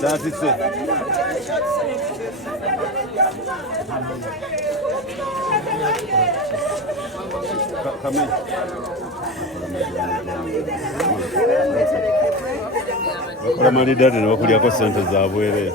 That's it. Come in. Bakola dada ne bakulyako ssente za bwereere.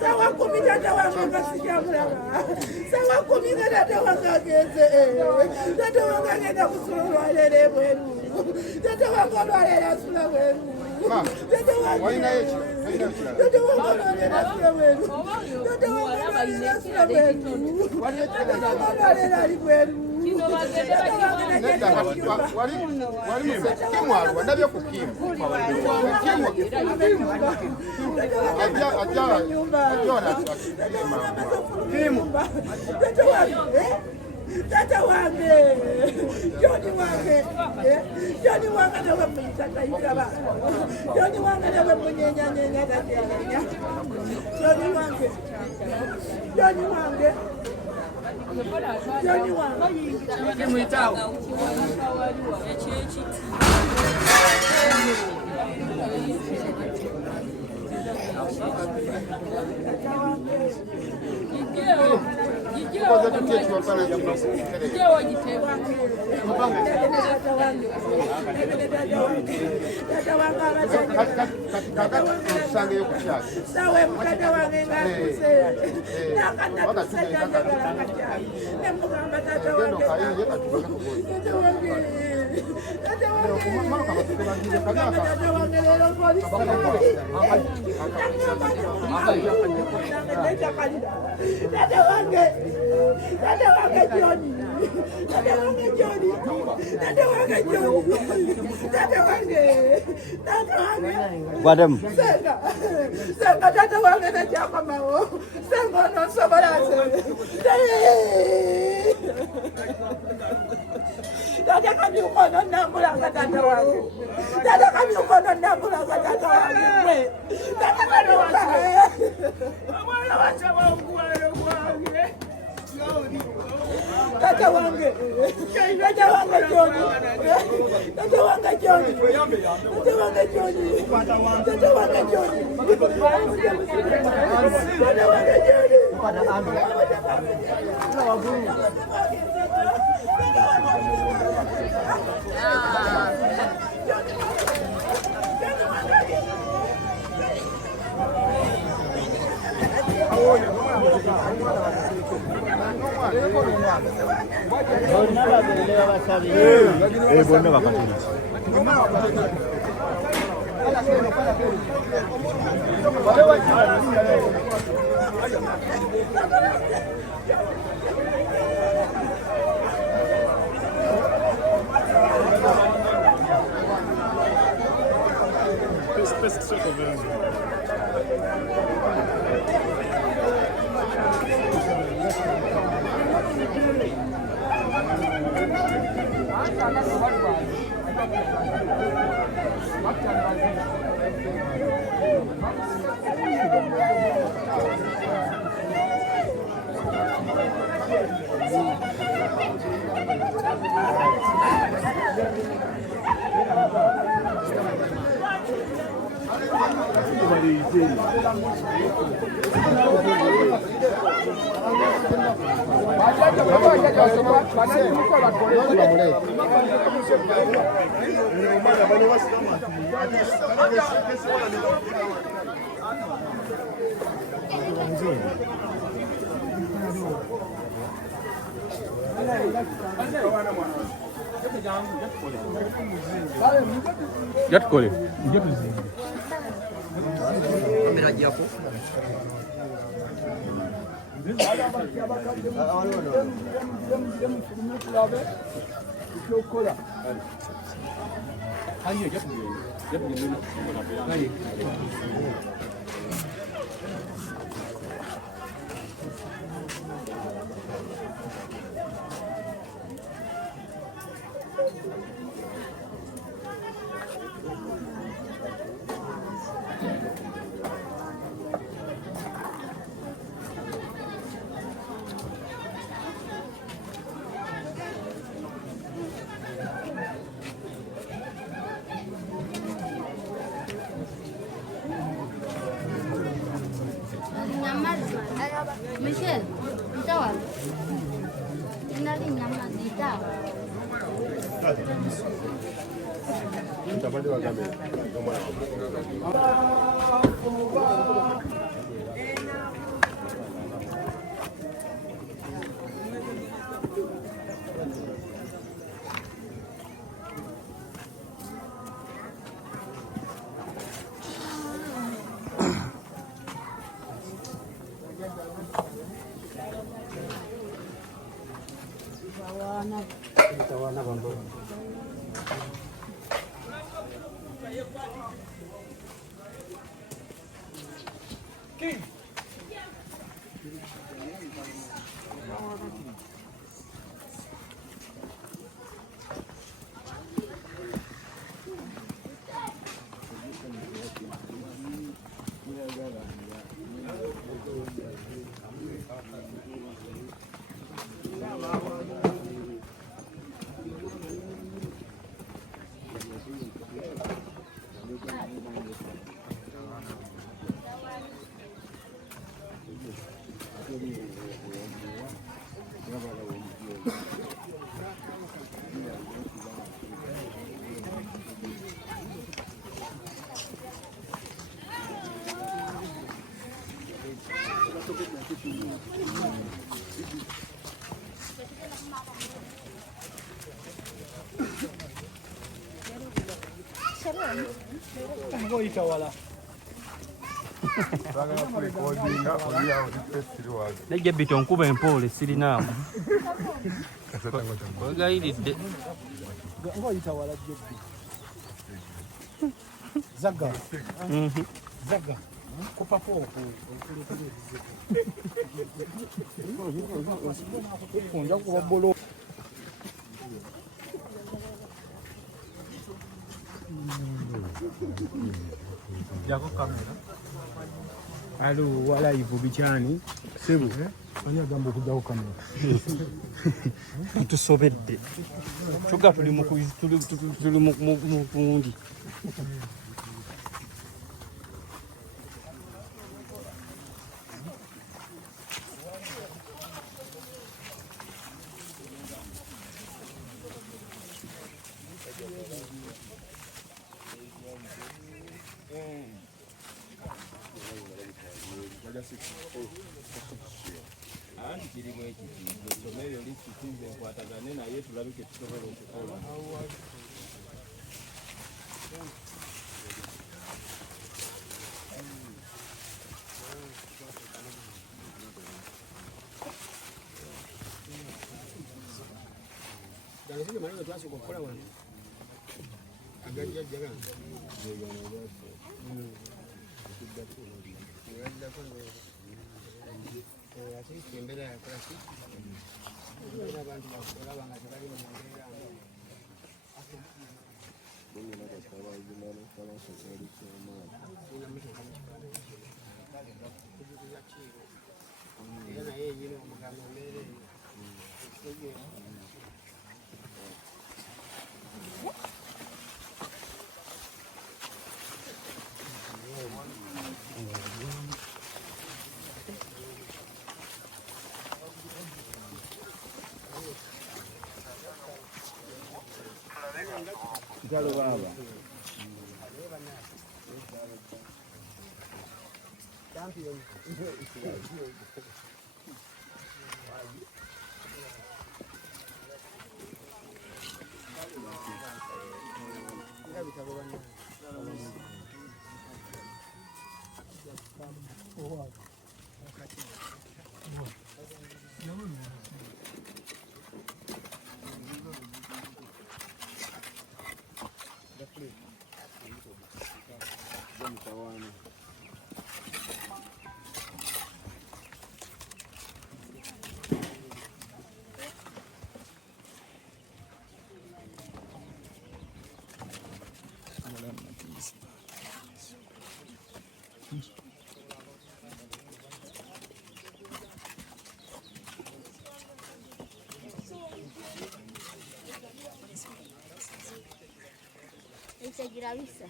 Sawa kumita dawa ngasikia mlala. Sawa kumita dawa ngageze. Dada wangagenda kusulwa lele bwenu. Dada wangolwalera sula bwenu. Dada wangolwalera sula bwenu. Dada wangolwalera sula bwenu. Dada wangolwalera bwenu. Tata wange, Johnny wange, Johnny wange na wapita ikaba. Johnny wange na wapunyenya nyenya nyenya. Johnny wange. Johnny wange. Johnny wange. Kimwitao. Guardem. Senga tata wange na chapa mawo. Senga no sobarase. Dada kami ukono nambula tata wange. Dada kami ukono nambula tata wange. Dada kami ukono. Mwana wacha wangu wangu. Tata wange. Tata wange Johnny. Tata wange Johnny. Tata wange Johnny. Tata wange Johnny. Tata wange Johnny. Pada ambil. Bonna bakatuli. Best circle version. Jatukole. Kamera gyako. Michelle, itawa. Inali nyama itawa. Nejja bito nkuba empole sirinaamu. Wagayiridde. Zaga. Zaga. Kupapo. Kunja kuba bolo. Jako kamera. Alo wala hivyo bichani. Sebu. Fanya gambo kujako kamera. Tusobedde. Kyokka tuli mu kundi. kirimu ekitiibwa essomero likituze nkwatagane naye tulabike tusobola okukola. Gazile maneno twasooka okukola wano agajjajja gange ate embeera yakola ki abantu bakolaba nga tebali mu mbeera era naye yino omugamba embeera eyo Jalo baba. Champion. Seguirá Lisa.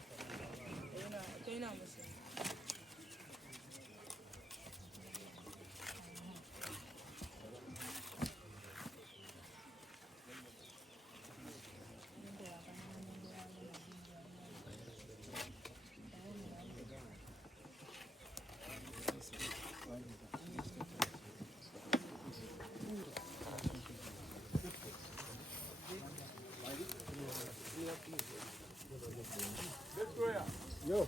Yo.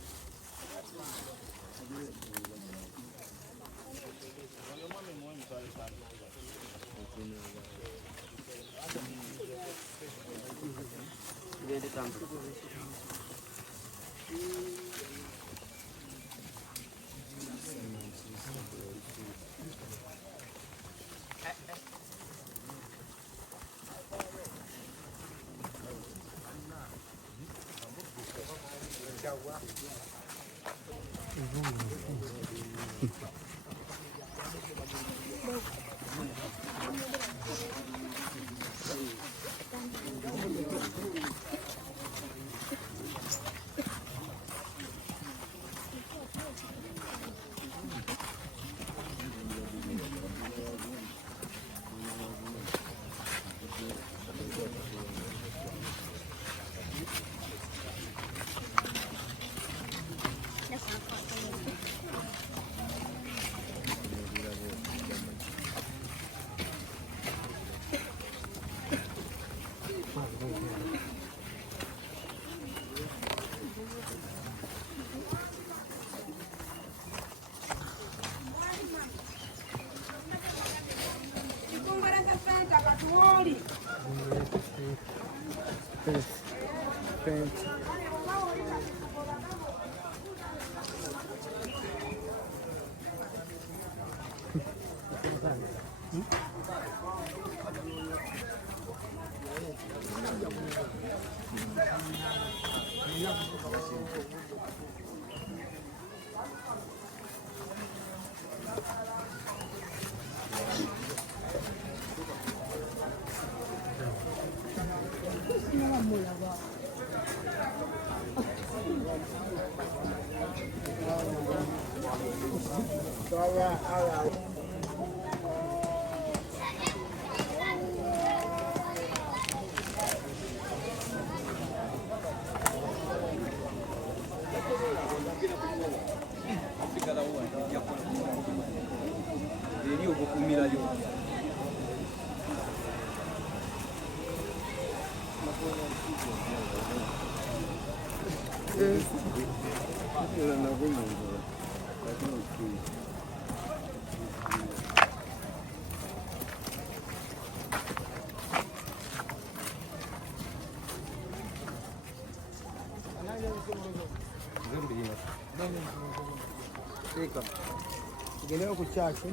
Tugendeyo ku kyaki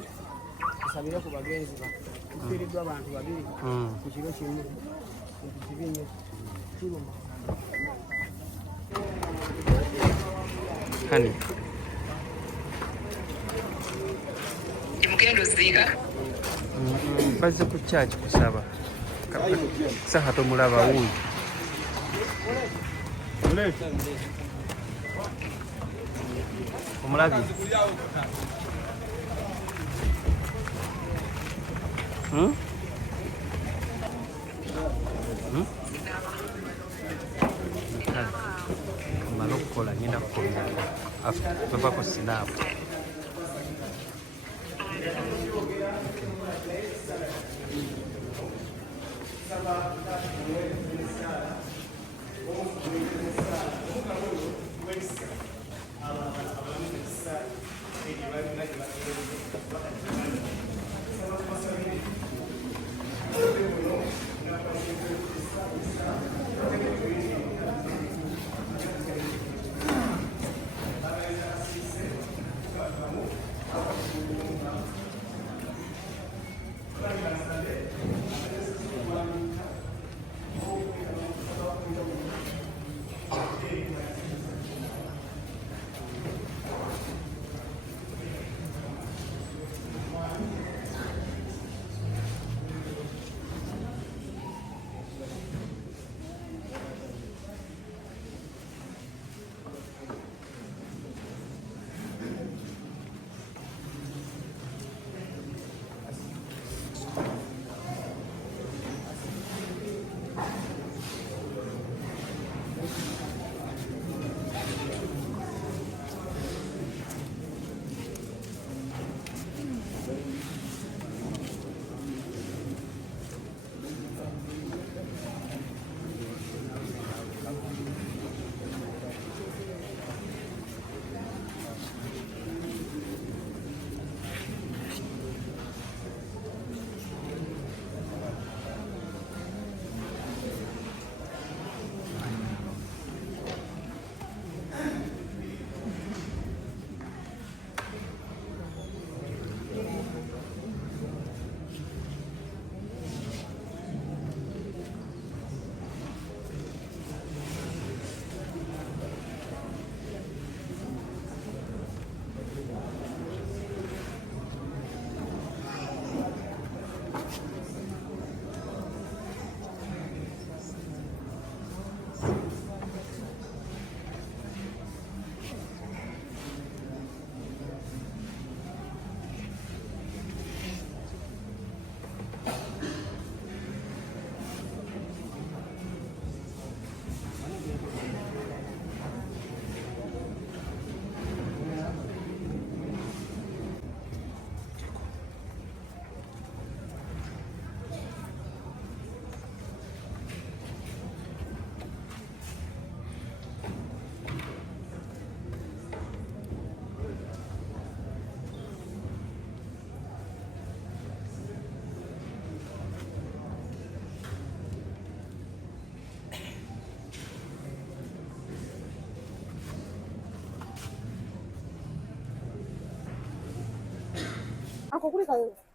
tusabire ku bagenzi tufiiriddwa abantu babiri ku kiro kimu ekibinye kiruma Hani mugendo ziika bazze ku kyaki kusaba saha tomulaba wuuyo omulabye omala okukola ngenda kukolera tuvako sinaapu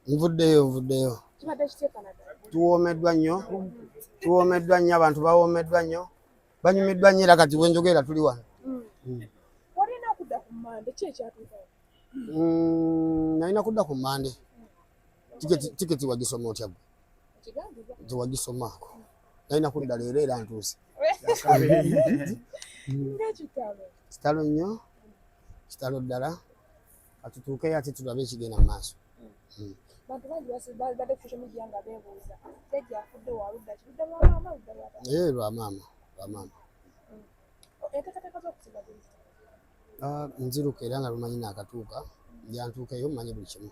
Nvuddeyo. Tuwoomeddwa nnyo abantu bawoomeddwa nnyo banyumiddwa nnyo era kati bwenjogera tuli wano. Nalina kudda ku Mande. Tiketi wagisoma otya gwe? Tewagisomaako. Nalina kudda leero era ntuuse. Kitalo nnyo, kitalo ddala. Katutuukeyo ate tulabe ekigenda mu maaso. Lwa maama. Nziruka era nga lumanyi naakatuuka njantuukeyo mmanyi buli kimu.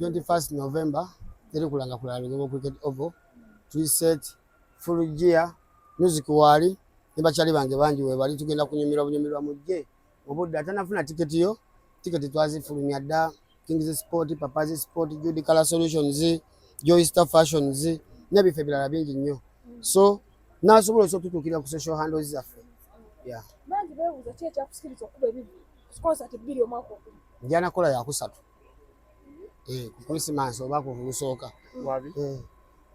21st November teri kulanga kulala Lugogo Cricket Oval, Triset, Full Gear, Music Wali, ne bakyali bange bangi webali tugenda kunyumirwa mujje. Obudde atanafuna tiketi yo, tiketi twazifulumya dda, Kings Sport, Papazi Sport, Judy Color Solutions, Joy Star Fashions, n'ebifo ebirala bingi nnyo. So nasobola okutuukira ku social handles zaffe. Bangi beebuuza ki ekyakusikiriza okuba ebibi concert bbiri omwaka ogwo? Njana kola ya kusatu. Ku Christmas oba ku lusooka.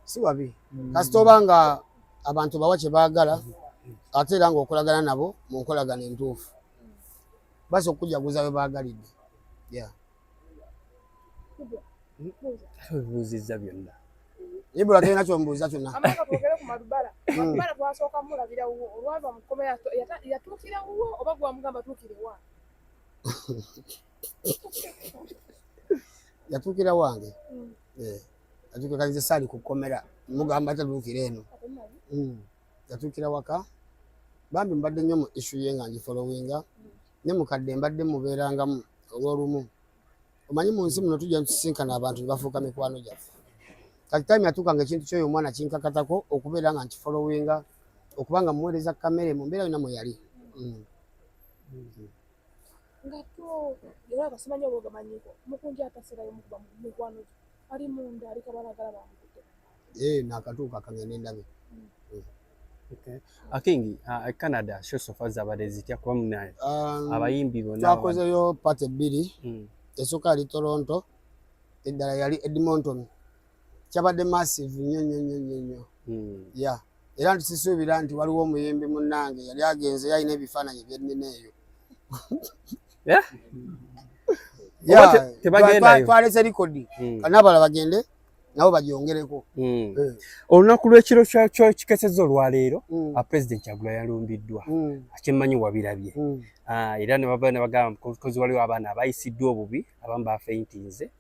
Si wabi. Kasita obanga abantu bawa kye baagala ate era ng'okolagana nabo mu nkolagana entuufu. Basi okujaguza bwe baagalidde. Buuzizza byonna. Ibula tena kyombuuza kyonna. Amaka twogere ku Malubala. Malubala twasooka mulabira wuwo olwava mu kkomera yatuukira wuwo oba gwamugamba tuukire wa? Yatuukira wange. Yatuukira kalize saali ku kkomera. Mugamba tatuukira eno. Yatuukira waka. Bambi mbadde nnyo mu issue ye nga ngifollowinga. Ne mukadde mbadde mubeerangamu olw'olumu. Omanyi mu nsi muno tujja tusisinkana abantu ne bafuuka mikwano gyaffe. Kati time yatuukanga ekintu ky'oyo omwana kinkakatako okubeera nga nkifollowinga okubanga muweereza kamere mu mbeera yonna mwe yali. Ngatto era basimanyi obugamanyiko mukunja ataserayo mukuba mikwano gye ali munda ali kabalagala bamukute. Nakatuuka kangende ndabe. Akingi Canada shows of us abade zitya kuba munaye abayimbi bonna twakozeyo pate bbiri. Esooka yali Toronto, eddala yali Edmonton. Kyabadde massive nnyo. Era ntusisuubira nti waliwo omuyimbi munnange yali agenze yalina ebifaananyi byennina eyo. Twalese likodi kanabala bagende nabo bagyongereko. Olunaku lw'ekiro kikesezza olwaleero President Kyagulanyi yalumbiddwa. Akimmanyi wabirabye. Era ne bava ne bagamba kozi waliwo abaana abayisiddwa obubi abamu bafeintinze.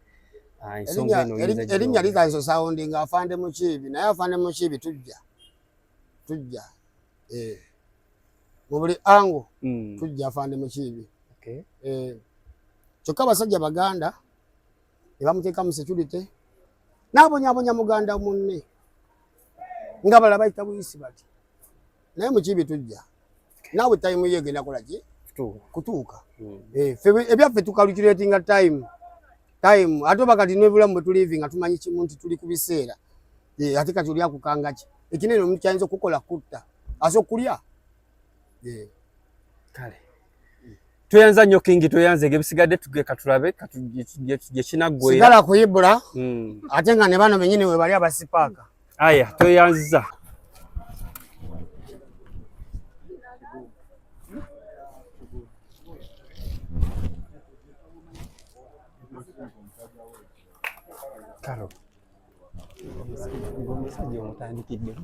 Erinnya litanso sounding afande Mukiibi naye afande Mukiibi tujja. Mu buli ango tujja afande Mukiibi. Kyokka abasajja Baganda ne bamuteeka mu security n'abonyabonya muganda munne nga balala bayita buyisi bati. Naye Mukiibi tujja. Naawe time ye egenda kola ki? Kutuuka. Ebyaffe tukalukiratinga time. Ate bakati nebulamu bwe tulivi nga tumanyi kimu nti tuli ku biseera. Ate kati oli akukanga ki? Ekinene omuntu kyayinza okukola kutta. Aso kulya. Kale. Tuyanza nnyo Kingi tuyanze gebisigadde tugeka tulabe gye kinaggwera. Sigala kuyibula. Ate nga ne bano benyini we bali abasipaaka. Aya tuyanza. Karo. Omusajja omutandikidde.